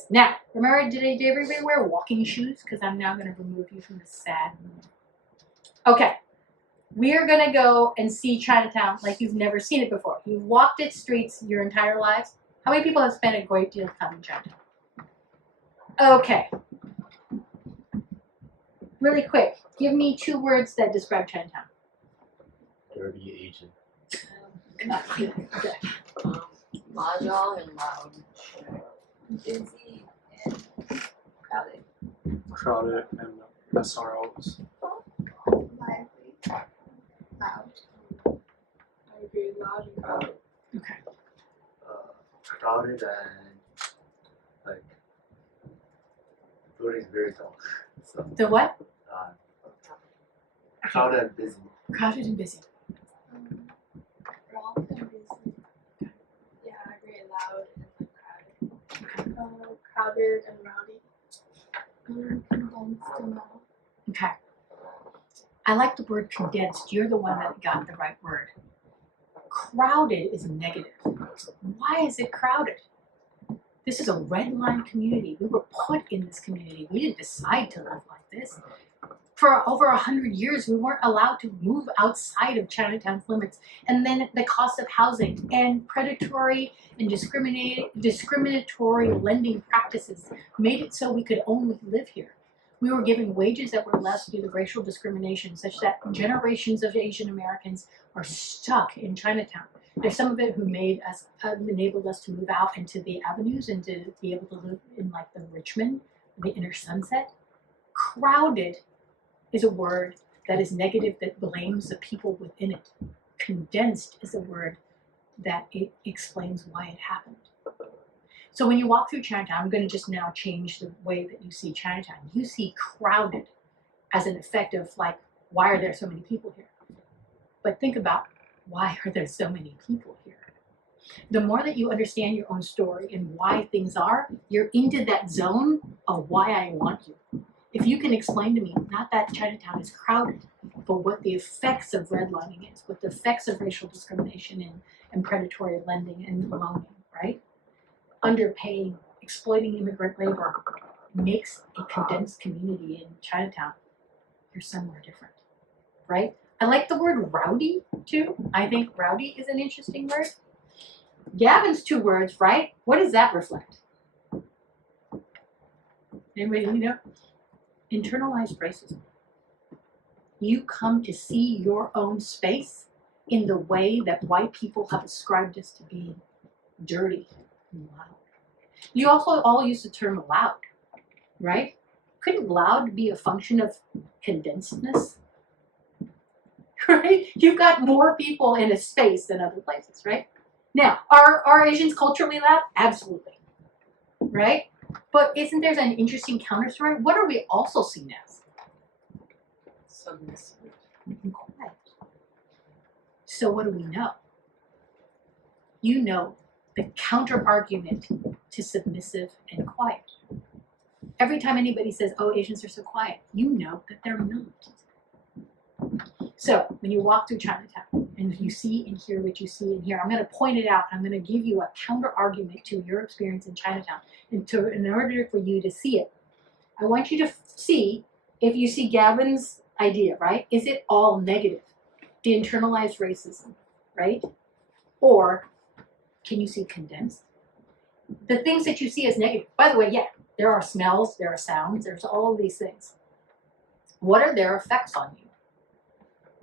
this. Now, remember, did everybody wear walking shoes? Because I'm now going to remove you from the sad moment. Okay. We are going to go and see Chinatown like you've never seen it before. You've walked its streets your entire lives. How many people have spent a great deal of time in Chinatown? Okay. Really quick, give me 2 words that describe Chinatown. Dirty Asian. Okay. Mahjong and loud. Busy and crowded. Crowded and SROs. Lively. Loud. I agree, loud and crowded. Okay. Crowded and like building is very tall. So The what? crowded and busy. Crowded and busy. Loud and busy. Yeah, I agree, loud and crowded. Crowded and rowdy. Condensed and loud. Okay. I like the word condensed. You're the one that got the right word. Crowded is negative. Why is it crowded? This is a red line community. We were put in this community. We didn't decide to live like this. For over 100 years, we weren't allowed to move outside of Chinatown's limits. And then the cost of housing and predatory and discriminatory lending practices made it so we could only live here. We were given wages that were less due to racial discrimination, such that generations of Asian Americans are stuck in Chinatown. There's some of it who enabled us to move out into the avenues and to be able to live in like the Richmond, the inner Sunset. Crowded is a word that is negative, that blames the people within it. Condensed is a word that it explains why it happened. So when you walk through Chinatown, I'm going to just now change the way that you see Chinatown. You see crowded as an effect of like, why are there so many people here? But think about, why are there so many people here? The more that you understand your own story and why things are, you're into that zone of why I want you. If you can explain to me, not that Chinatown is crowded, but what the effects of redlining is, what the effects of racial discrimination and predatory lending and loaning, right? Underpaying, exploiting immigrant labor makes a condensed community in Chinatown. You're somewhere different, right? I like the word rowdy too. I think rowdy is an interesting word. Gavin's 2 words, right? What does that reflect? Anybody know? Internalized racism. You come to see your own space in the way that white people have ascribed us to being dirty and loud. You also all use the term loud, right? Couldn't loud be a function of condensedness? Right? You've got more people in a space than other places, right? Now, are Asians culturally loud? Absolutely. Right? But isn't there an interesting counter story? What are we also seen as? Submissive. Quiet. So what do we know? You know the counter argument to submissive and quiet. Every time anybody says, oh, Asians are so quiet, you know that they're not. So when you walk through Chinatown and you see and hear what you see and hear, I'm going to point it out. I'm going to give you a counter argument to your experience in Chinatown. And in order for you to see it, I want you to see if you see Gavin's idea, right? Is it all negative? The internalized racism, right? Or can you see condensed? The things that you see as negative, by the way, yeah, there are smells, there are sounds, there's all of these things. What are their effects on you?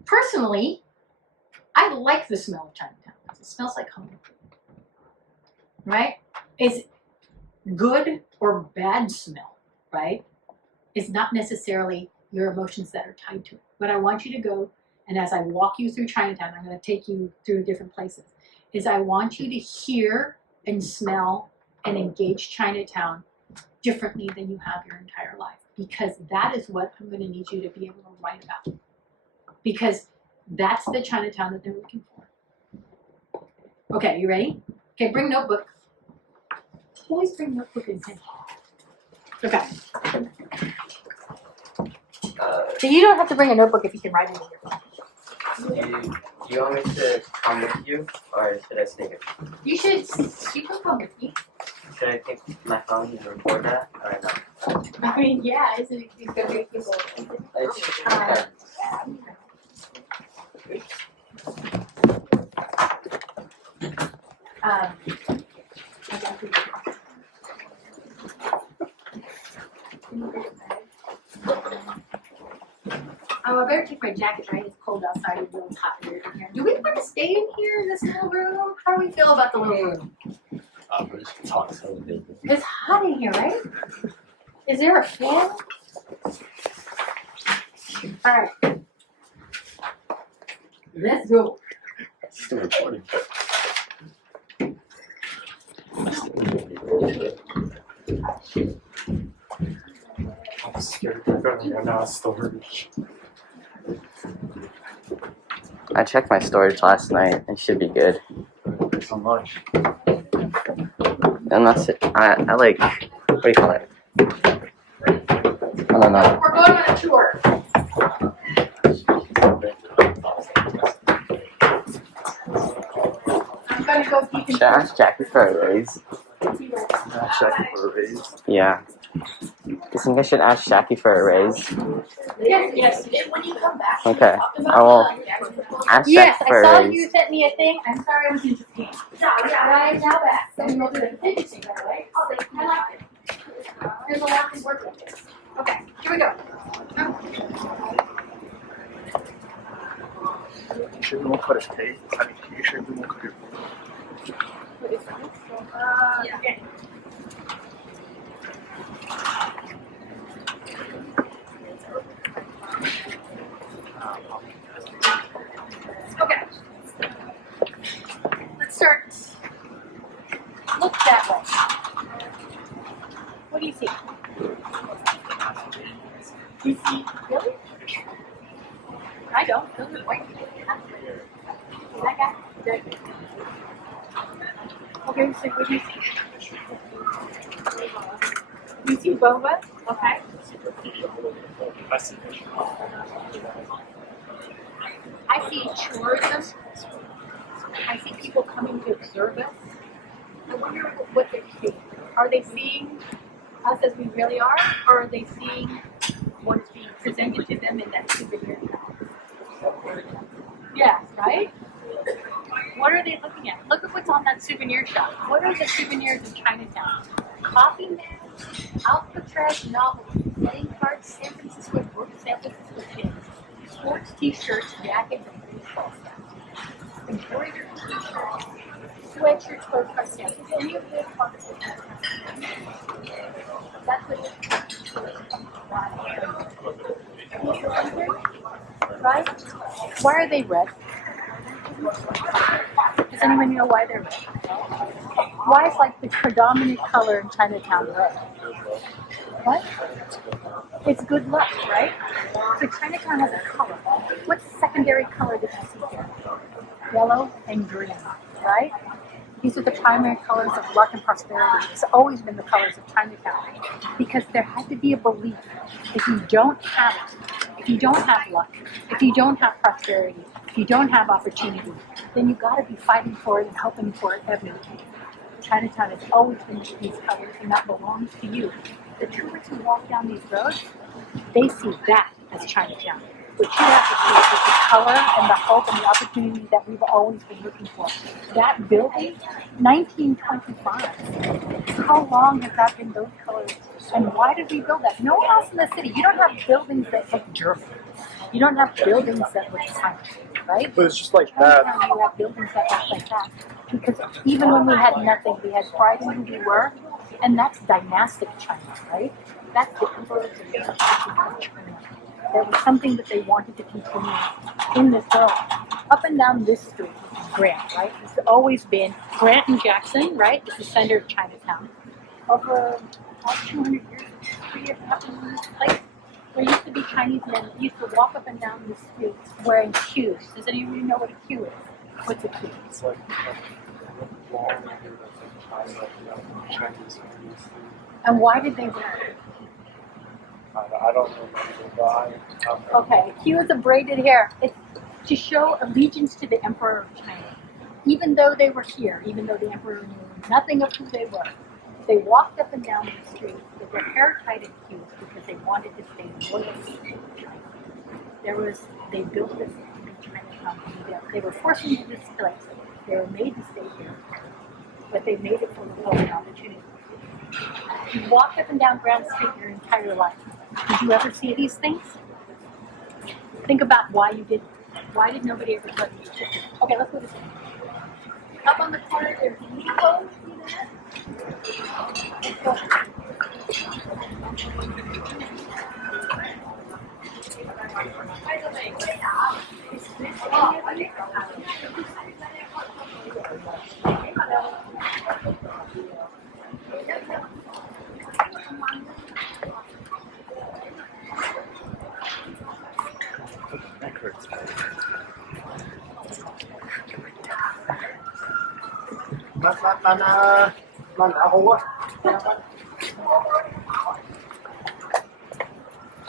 Personally, I like the smell of Chinatown. It smells like home. Right? It's good or bad smell, right? It's not necessarily your emotions that are tied to it. But I want you to go, and as I walk you through Chinatown, I'm going to take you through different places, is I want you to hear and smell and engage Chinatown differently than you have your entire life. Because that is what I'm going to need you to be able to write about. Because that's the Chinatown that they're looking for. Okay, you ready? Okay, bring notebook. Always bring notebook and pen. Okay. So you don't have to bring a notebook if you can write it in your phone. Do you want me to come with you, or should I stay here? You can come with me. Should I take my phone and record that or no? I mean, yeah, it's a good people. I better take my jacket, right? It's cold outside, it's really hot in here. Do we want to stay in here in this little room? How do we feel about the little room? We're just talking so big. It's hot in here, right? Is there a fan? Alright. Let's go. Still recording. I'm scared to go right now. Storage. I checked my storage last night. It should be good. So much. Unless I like, what do you call it? I don't know. We're going on a tour. I'm gonna go deep Should I ask Jackie for a raise? Not checking for a raise. Yeah. You think I should ask Jackie for a raise? Yes. When you come back. Okay. I will ask Yes, Jackie for I saw a raise. you sent me a thing. I'm sorry I was in Japan. Right now back. Then we'll do the fidgeting, by the way. Oh, I like it. There's a lot to work with. Okay, here we go. Should we put a tape? I mean, you should we put it. Okay. Okay. Let's start. Look that way. What do you see? You see, really? I don't. Those are white. That guy? Okay, so what do you see? You see boba? Okay. I see tourism. I see people coming to observe us. I wonder what they're seeing. Are they seeing us as we really are, or are they seeing what is being presented to them in that souvenir shop? Yeah, right? What are they looking at? Look at what's on that souvenir shop. What are the souvenirs in Chinatown? Coffee mats, Alcatraz novels, playing cards, San Francisco book samples for kids, sports t-shirts, jackets, and baseball caps, embroidered t-shirts, sweatshirts, postcard samples. Any of this part of that's what it's right? Why are they red? Does anyone know why they're red? Why is like the predominant color in Chinatown red? What? It's good luck, right? So Chinatown has a color. What's the secondary color that you see here? Yellow and green, right? These are the primary colors of luck and prosperity. It's always been the colors of Chinatown. Because there had to be a belief. If you don't have it, if you don't have luck, if you don't have prosperity, if you don't have opportunity, then you've got to be fighting for it and hoping for it every day. Chinatown has always been these colors, and that belongs to you. The tourists who walk down these roads, they see that as Chinatown. What you have to see is the color and the hope and the opportunity that we've always been looking for. That building, 1925. How long has that been those colors? And why did we build that? No one else in the city. You don't have buildings that look German. You don't have buildings that look Spanish, right? But it's just like that. You have buildings that look like that. Because even when we had nothing, we had pride in who we were. And that's dynastic China, right? That's the emperor's of China. There was something that they wanted to continue in this world. Up and down this street, which is Grant, right? It's always been Grant and Jackson, right? It's the center of Chinatown. Over about 200 years of history has happened in this place. There used to be Chinese men that used to walk up and down the streets wearing cues. Does anybody know what a cue is? What's a cue? It's like long hair that's like Chinese movies. And why did they wear it? I don't remember, but I Okay, a cue is a braided hair. It's to show allegiance to the Emperor of China. Even though they were here, even though the Emperor knew nothing of who they were, They walked up and down the street with their hair tied in queues because they wanted to stay loyal to China. They built this in Chinatown. They were forced into this place. They were made to stay here, but they made it for the public opportunity. You walked up and down Grand Street your entire life. Did you ever see these things? Think about why you didn't. Why did nobody ever let you? Okay, let's go this way. Up on the corner, there's Nico.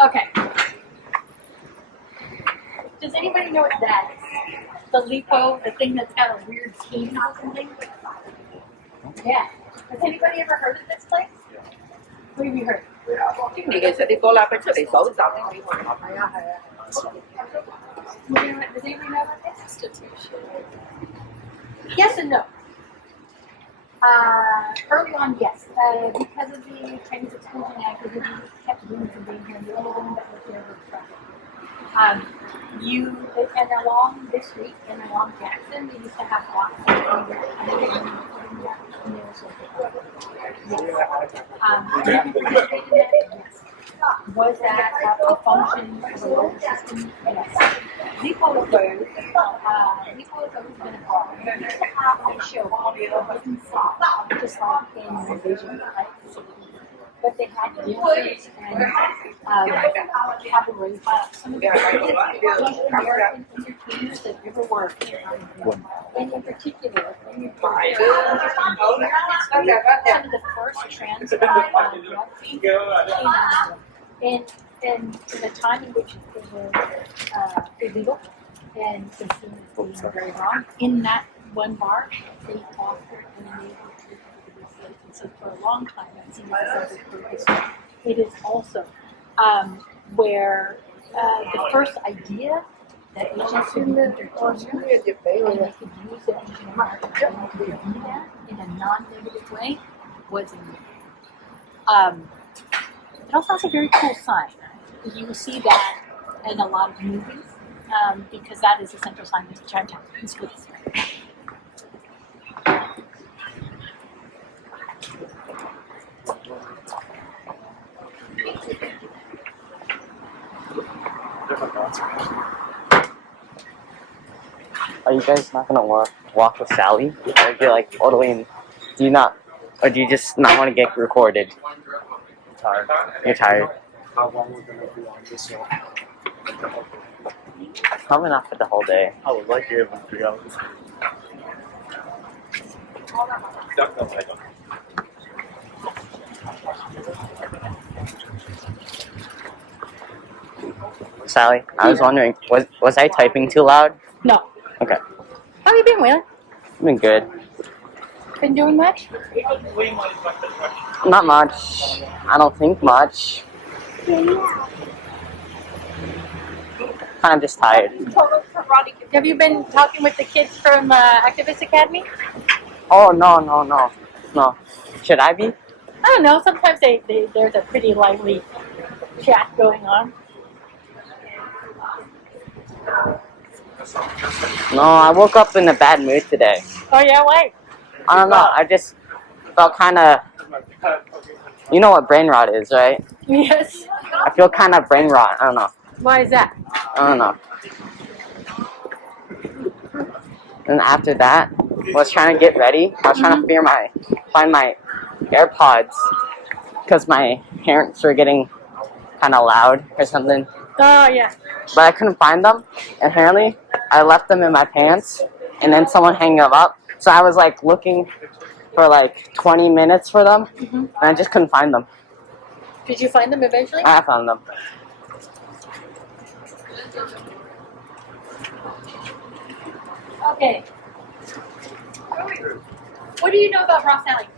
Okay. Does anybody know what that is? The lipo, the thing that's got a weird teeth or something? Yeah. Has anybody ever heard of this place? What have you heard? Does anybody know about this? Institution. Yes and no. Early on, yes. Because of the Chinese Exclusion Act, they kept women from being here, and the only women that were here were trafficked. And along this street and along Jackson, they used to have lots of was that a function of the road system? Yes. Depot was always been a problem. They used to have a show called Hidden Song, just like in Vision, right? But they had dancers and cabaret. Some of the most American entertainers that ever worked. And in particular, some of the first trans drug scenes came out of in the time in which it was illegal and consumed as being very wrong, in that one bar, they offered and enabled people to be safe. And so for a long time, that seems as a purpose. It is also where the first idea that Asians could be entertainers and they could use the Asian American to do that in a non-negative way was in it also has a very cool sign. You will see that in a lot of movies because that is the central sign of Chinatown. Let's go this way. Are you guys not gonna walk with Sally? Or you're like totally in, do you not, or do you just not want to get recorded? Tired. You're tired. How long we're gonna be on this one? Probably not for the whole day. I would like it in 3 hours. Sally, I was wondering, was I typing too loud? No. Okay. How have you been, Wheeler? I've been good. Been doing much? Not much. I don't think much. Kind of just tired. Have you been talking with the kids from Activist Academy? Oh, no. Should I be? I don't know. Sometimes there's a pretty lively chat going on. No, I woke up in a bad mood today. Oh yeah, why? I don't know. I just felt kind of. You know what brain rot is, right? Yes. I feel kind of brain rot. I don't know. Why is that? I don't know. And after that, I was trying to get ready. I was trying to find my AirPods because my parents were getting kind of loud or something. Oh yeah. But I couldn't find them. And apparently, I left them in my pants, and then someone hung them up. So I was like looking for like 20 minutes for them, and I just couldn't find them. Did you find them eventually? I found them. Okay. What do you know about Ross Alleyway?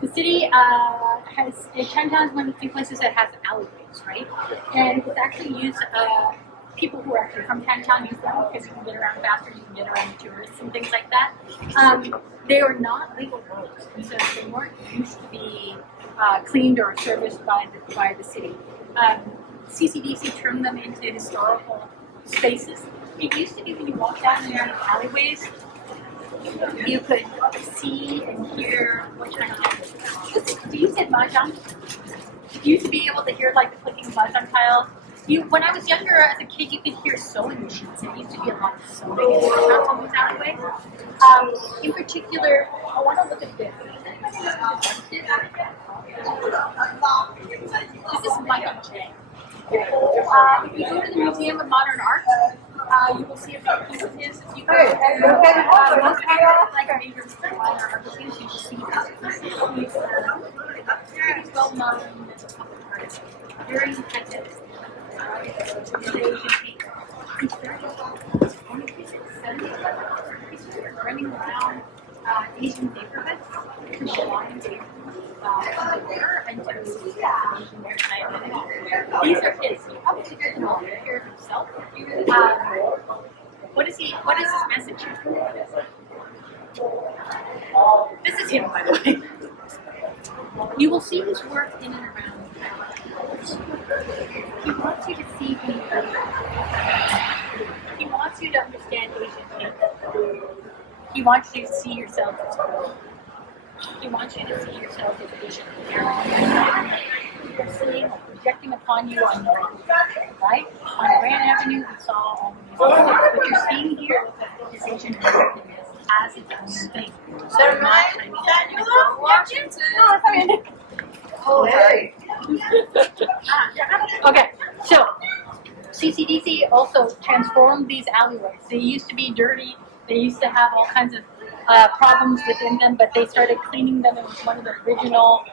The city Chinatown is one of the few places that has alleyways, right? And it's actually used, people who are actually from Chinatown use them because you can get around faster, you can get around tourists and things like that. They are not legal roads, and so they weren't used to be cleaned or serviced by the city. CCDC turned them into historical spaces. It used to be when you walk down the alleyways, you could see and hear what kind of. Do you say mahjong? You used to be able to hear like the clicking of mahjong tiles. When I was younger as a kid, you could hear sewing machines. There used to be a lot of sewing in these alleyways. In particular, I want to look at this. This is Michael J. If you go to the Museum of Modern Art, you will see a few pieces of his. If you go to like a major modern art museum, you will see these. He's well known artist. Very effective. Running around Asian neighborhoods, belonging to and to Asian society. These are his. He probably doesn't know here himself. What is his message? This is him, by the way. You will see his work in and around. He wants you to see who you are. He wants you to understand Asian people. He wants you to see yourself as well. He wants you to see yourself as Asian American. You're seeing projecting upon you on the right? On Grand Avenue, we saw all the music. What you're seeing here is Asian Americanness as its own thing. So remind that you love watching too. Oh, hey. Okay, so CCDC also transformed these alleyways. They used to be dirty. They used to have all kinds of problems within them, but they started cleaning them. It was one of the original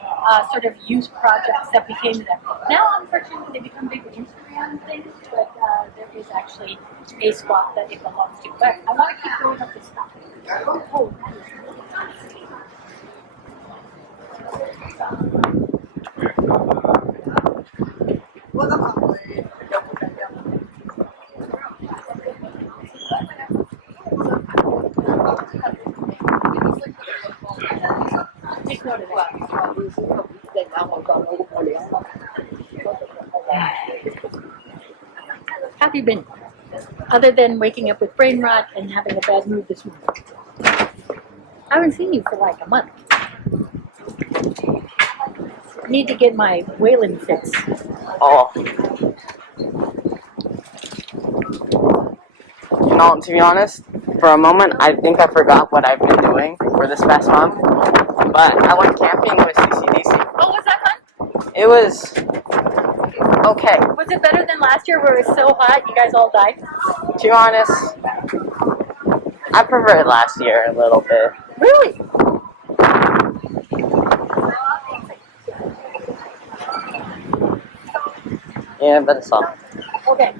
sort of use projects that became them. Now, unfortunately, they become big Instagram things, but there is actually a spot that it belongs to. But I want to keep going up this spot. Oh, take note of that. How have you been? Other than waking up with brain rot and having a bad mood this morning. I haven't seen you for like a month. I need to get my Wayland fix. Oh. No, to be honest, for a moment, I think I forgot what I've been doing for this past month. But I went camping with CCDC. Oh, was that fun? It was okay. Was it better than last year where it was so hot you guys all died? To be honest, I preferred last year a little bit. Really? Yeah, but it's all. Okay.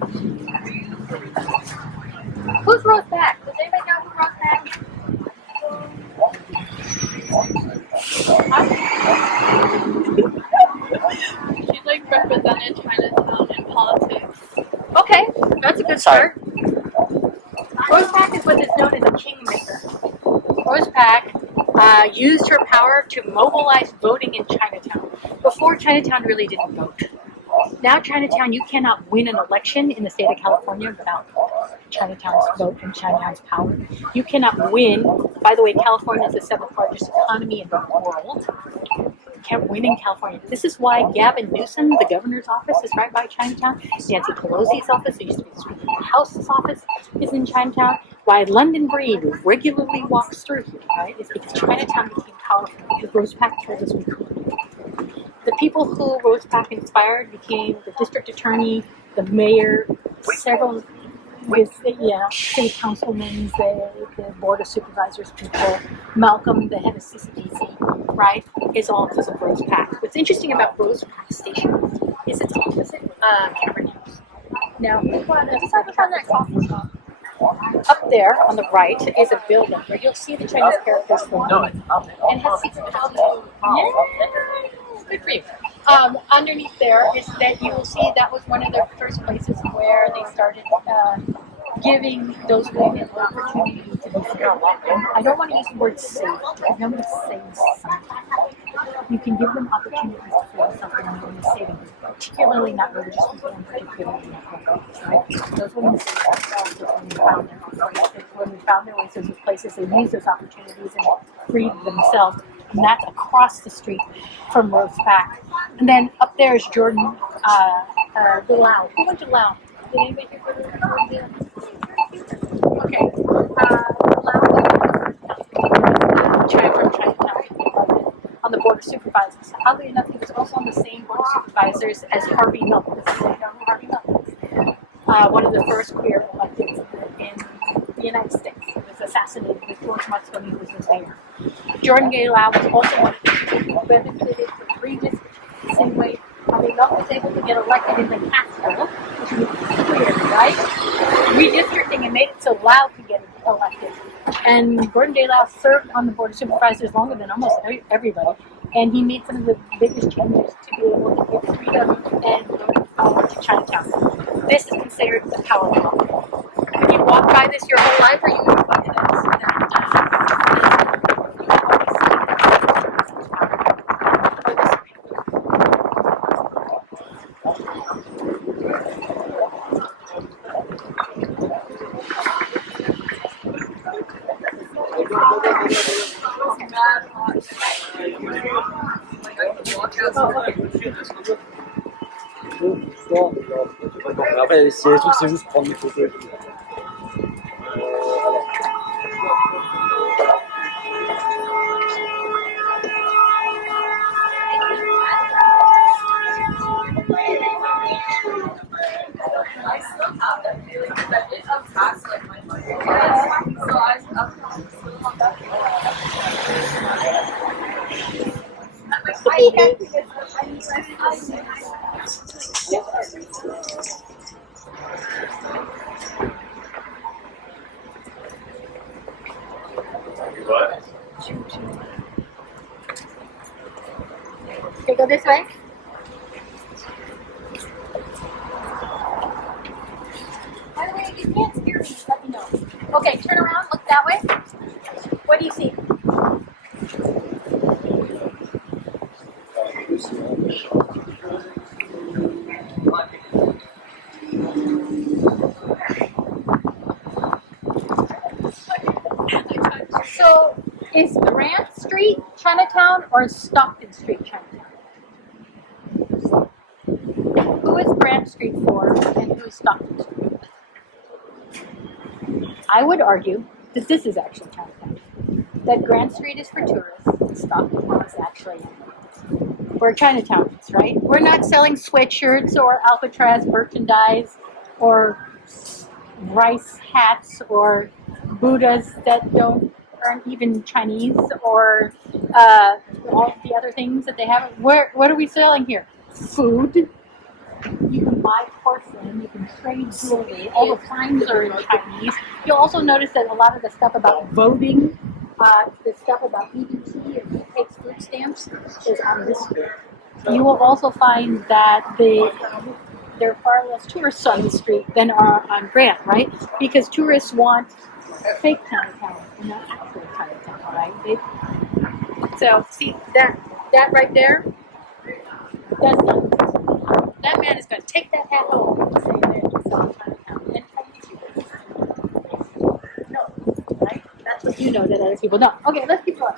Who's Ross back? Does anybody know who Ross back is? She like represented Chinatown in politics. Okay, that's a good start. Rose Pack is what is known as a kingmaker. Rose Pack used her power to mobilize voting in Chinatown. Before, Chinatown really didn't vote. Now Chinatown, you cannot win an election in the state of California without Chinatown's vote and Chinatown's power. You cannot win. By the way, California is the 7th largest economy in the world. You can't win in California. This is why Gavin Newsom, the governor's office, is right by Chinatown. Nancy Pelosi's office, who used to be the Speaker of the House's office, is in Chinatown. Why London Breed regularly walks through here, right? Is because Chinatown became powerful because Rose Pack told us we could. The people who Rose Pack inspired became the district attorney, the mayor, several city councilmen, the board of supervisors people, Malcolm, the head of CCDC, right, is all because of Rose Pack. What's interesting about Rose Pack Station is it's opposite Cameron House. Now, up there on the right is a building where you'll see the Chinese characters from and has 6 buildings. Good for you. Underneath there is that you will see that was one of the first places where they started giving those women opportunity to be free. I don't want to use the word safe. I don't want to say something. You can give them opportunities to feel something when you say them, particularly not religious people and particularly not Catholics, right? Those women say themselves that when we found their oases as places, they used those opportunities and freed themselves. And that's across the street from Rose Pack. And then up there is Jordan Lau. Who went to Lau? Did anybody here go to Lau? Okay. Lau was from Chinatown on the board of supervisors. Oddly enough, he was also on the same board of supervisors as Harvey Milk. Harvey Milk. One of the first queer electeds in the United States. He was assassinated with George Mutz when he was the mayor. Jordan Gay Lau was also one of the people who benefited from redistricting the same way Harvey Milk was able to get elected in the Catskill, which was clear, right? Redistricting and made it so Lau could get elected. And Gordon Gay Lau served on the board of supervisors longer than almost everybody. And he made some of the biggest changes to be able to give freedom and voting power to Chinatown. This is considered the power law. Have you walked by this your whole life, or you walked by Après, si les trucs, c'est juste prendre des photos. Okay, go this way. By the way, if you can't hear me, just let me know. Okay, turn around, look that way. What do you see? So, is Grant Street Chinatown or is Stockton Street Chinatown? Who is Grant Street for and who is Stockton Street? I would argue that this is actually Chinatown. That Grant Street is for tourists and Stockton is actually where Chinatown is, right? We're not selling sweatshirts or Alcatraz merchandise or rice hats or Buddhas that aren't even Chinese or all the other things that they have. What are we selling here? Food. You can buy porcelain, you can trade jewelry, all the signs are in Chinese. You'll also notice that a lot of the stuff about voting, the stuff about EBT and who takes food stamps is on this street. You will also find that there are far less tourists on the street than are on Grant, right? Because tourists want fake Chinatown and not actual Chinatown, right? So see that right there? That's not. That man is going to take that hat home and say that it's South Chinatown and Chinese people. No, right? That's what you know that other people don't. Okay, let's keep going.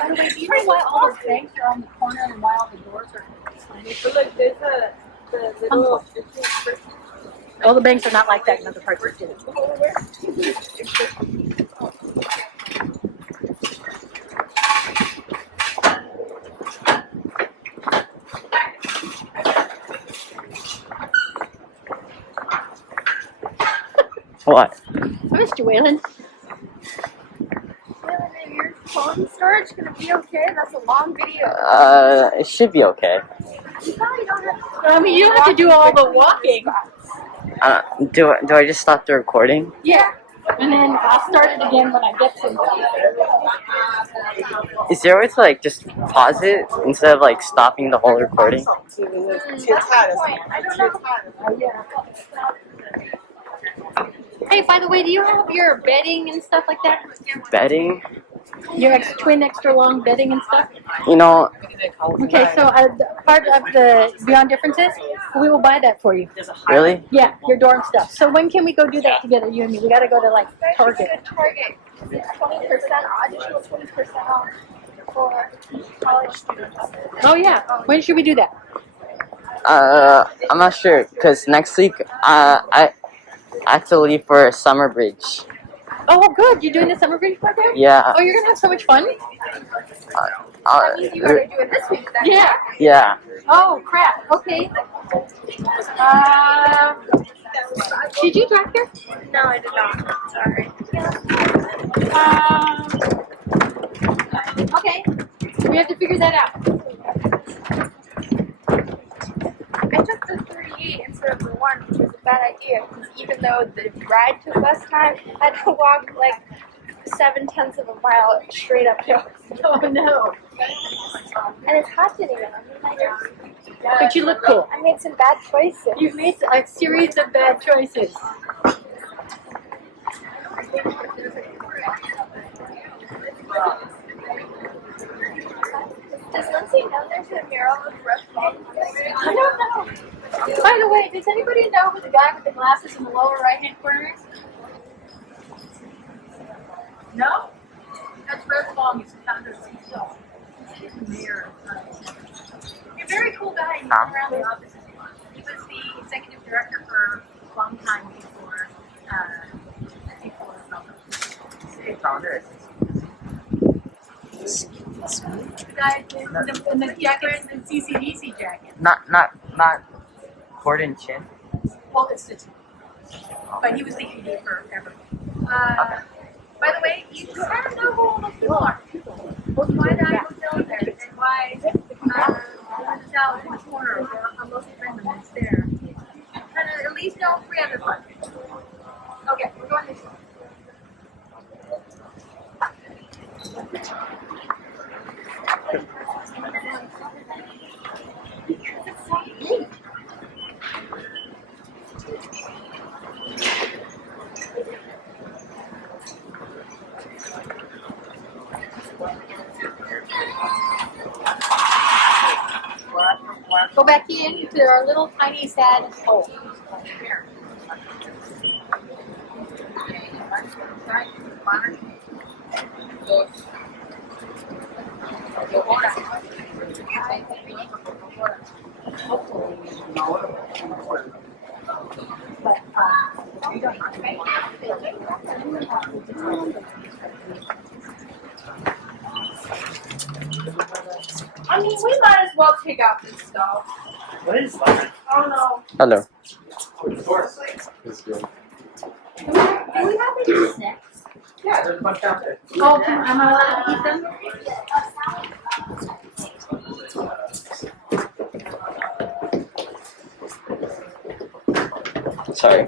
By the way, do you know why all those banks are on the corner and why all the doors are slanted? But like there's the little All the banks are not like that in other parts of the city. What? I missed you, Waylon. Is your phone storage gonna be okay? That's a long video. It should be okay. You probably don't have I mean, you don't have to do all the walking. Do I just stop the recording? Yeah. And then I'll start it again when I get to Is there a way to like just pause it instead of like stopping the whole recording? That's the point. I don't know. Hey, by the way, do you have your bedding and stuff like that? Bedding? Your twin extra long bedding and stuff? You know, Okay, so part of the Beyond Differences, we will buy that for you. really? Yeah, your dorm stuff. So when can we go do that together, you and me? We gotta go to like Target. Target. 20% off. Additional 20% off for college students. Oh yeah, when should we do that? I'm not sure because next week I have to leave for a summer bridge. Oh good, you're doing the summer bridge program? Yeah. Oh, you're gonna have so much fun? That means you gotta do it this week then. Yeah. Yeah. Oh crap, okay. Did you drive here? No, I did not. Sorry. Okay, we have to figure that out. I took the 38 instead of the 1, which was a bad idea because even though the ride took less time, I had to walk like 0.7 of a mile straight uphill. Oh no. And it's hot today. But you look cool. I made some bad choices. You've made a series of bad choices. Does Lindsay know there's a mural of Rush? I don't know. By the way, does anybody know who the guy with the glasses in the lower right-hand corner is? No? That's Red Long. He's the founder of CCO. He's the mayor. He's a very cool guy. He's been around the office as well. He was the executive director for a long time before Malcolm. Founder. The guy in the jacket, the CCDC jacket. Not Gordon Chin. Well, it's the two. But he was the AD forever. By the way, you kind of know who all those people are. Why that hotel is there, and why the hotel in the corner where I'm most friendly is there. Kind of at least know 3 other fun. Okay, we're going this way. Go back in to our little tiny sad hole. I mean, we might as well take out this stuff. What is that? Oh no. Hello. Do we have any snacks? Yeah, there's a bunch out there. Oh, am I allowed to eat them? Sorry.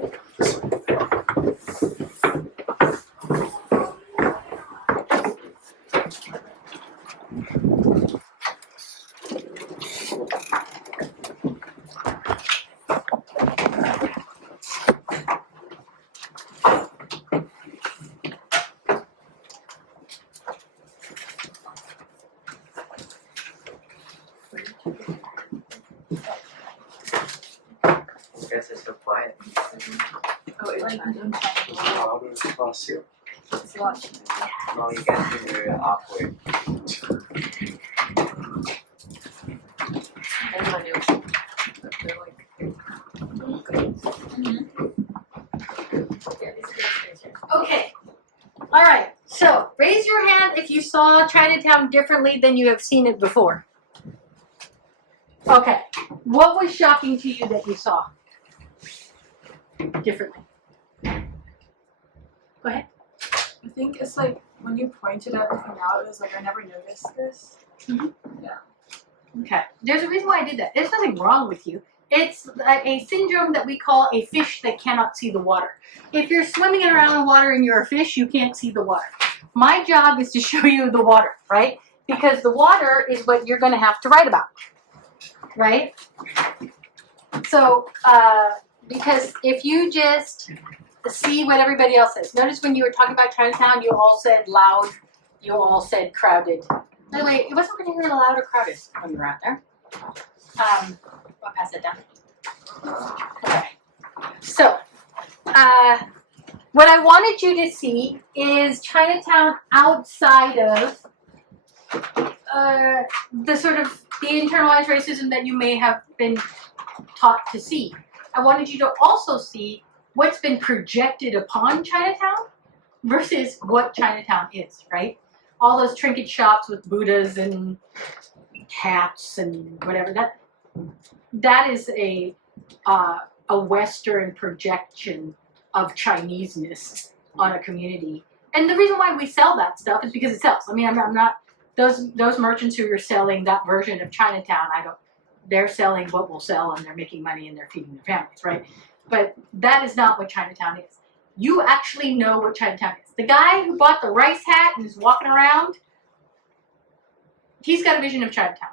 You guys are so quiet. No, you guys are very awkward. Okay. All right. So raise your hand if you saw Chinatown differently than you have seen it before. Okay. What was shocking to you that you saw differently? Go ahead. I think it's like when you pointed everything out, it was like I never noticed this. Okay. There's a reason why I did that. There's nothing wrong with you. It's a syndrome that we call a fish that cannot see the water. If you're swimming around in water and you're a fish, you can't see the water. My job is to show you the water, right? Because the water is what you're going to have to write about, right? So, because if you just see what everybody else says. Notice when you were talking about Chinatown, you all said loud, you all said crowded. By the way, it wasn't particularly loud or crowded when you were out there. I'll pass it down. Okay. So, what I wanted you to see is Chinatown outside of the sort of the internalized racism that you may have been taught to see. I wanted you to also see what's been projected upon Chinatown versus what Chinatown is, right? All those trinket shops with Buddhas and hats and whatever. That is a Western projection of Chineseness on a community. And the reason why we sell that stuff is because it sells. I mean, I'm not those merchants who are selling that version of Chinatown. They're selling what will sell, and they're making money, and they're feeding their families, right? But that is not what Chinatown is. You actually know what Chinatown is. The guy who bought the rice hat and is walking around, he's got a vision of Chinatown.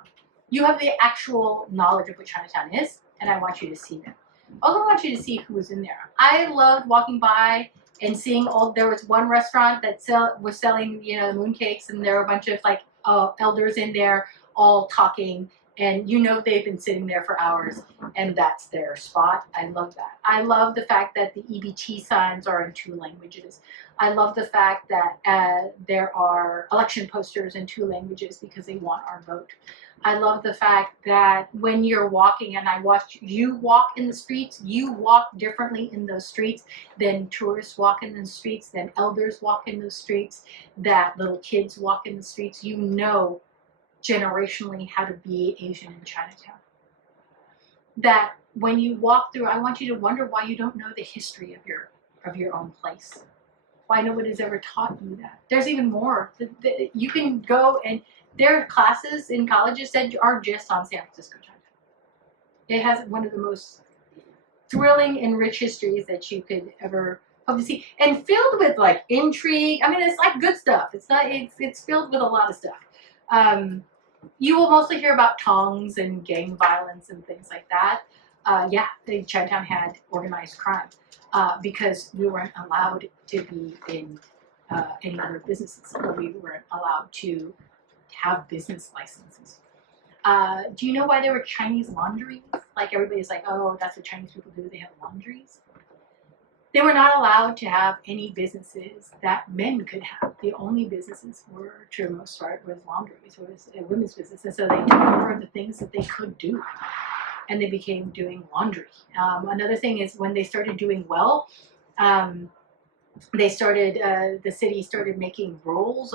You have the actual knowledge of what Chinatown is, and I want you to see that. I also want you to see who was in there. I loved walking by and seeing there was one restaurant that was selling, the mooncakes, and there were a bunch of elders in there all talking. And they've been sitting there for hours, and that's their spot. I love that. I love the fact that the EBT signs are in 2 languages. I love the fact that there are election posters in 2 languages because they want our vote. I love the fact that when you're walking, and I watch you walk in the streets, you walk differently in those streets than tourists walk in the streets, than elders walk in those streets, that little kids walk in the streets. Generationally how to be Asian in Chinatown. That when you walk through, I want you to wonder why you don't know the history of your own place. Why nobody's ever taught you that. There's even more. You can go, and there are classes in colleges that are just on San Francisco Chinatown. It has one of the most thrilling and rich histories that you could ever hope to see, and filled with intrigue. I mean, it's good stuff. It's filled with a lot of stuff. You will mostly hear about tongs and gang violence and things like that. Chinatown had organized crime because we weren't allowed to be in any other businesses. We weren't allowed to have business licenses. Do you know why there were Chinese laundries? Everybody's like, oh, that's what Chinese people do. They have laundries. They were not allowed to have any businesses that men could have. The only businesses were, to the most part, was laundries, was a women's business. And so they took over the things that they could do, and they became doing laundry. Another thing is when they started doing well, the city started making rules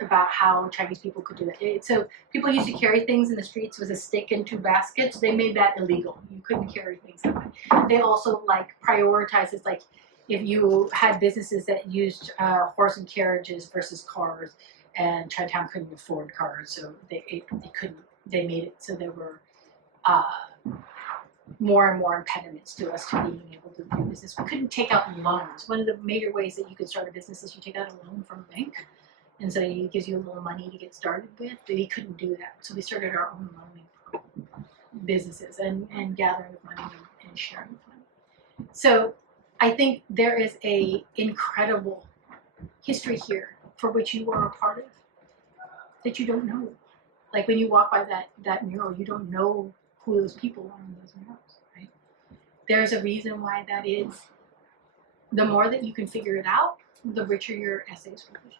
about how Chinese people could do it. So people used to carry things in the streets with a stick and 2 baskets. They made that illegal. You couldn't carry things that way. They also prioritized if you had businesses that used horse and carriages versus cars, and Chinatown couldn't afford cars, so they couldn't. They made it so there were more and more impediments to us to being able to do business. We couldn't take out loans. One of the major ways that you could start a business is you take out a loan from a bank. And so it gives you a little money to get started with, but we couldn't do that. So we started our own loaning businesses and gathering of money and sharing of money. So I think there is a incredible history here for which you are a part of that you don't know. When you walk by that mural, you don't know who those people are in those murals, right? There's a reason why that is. The more that you can figure it out, the richer your essays will be.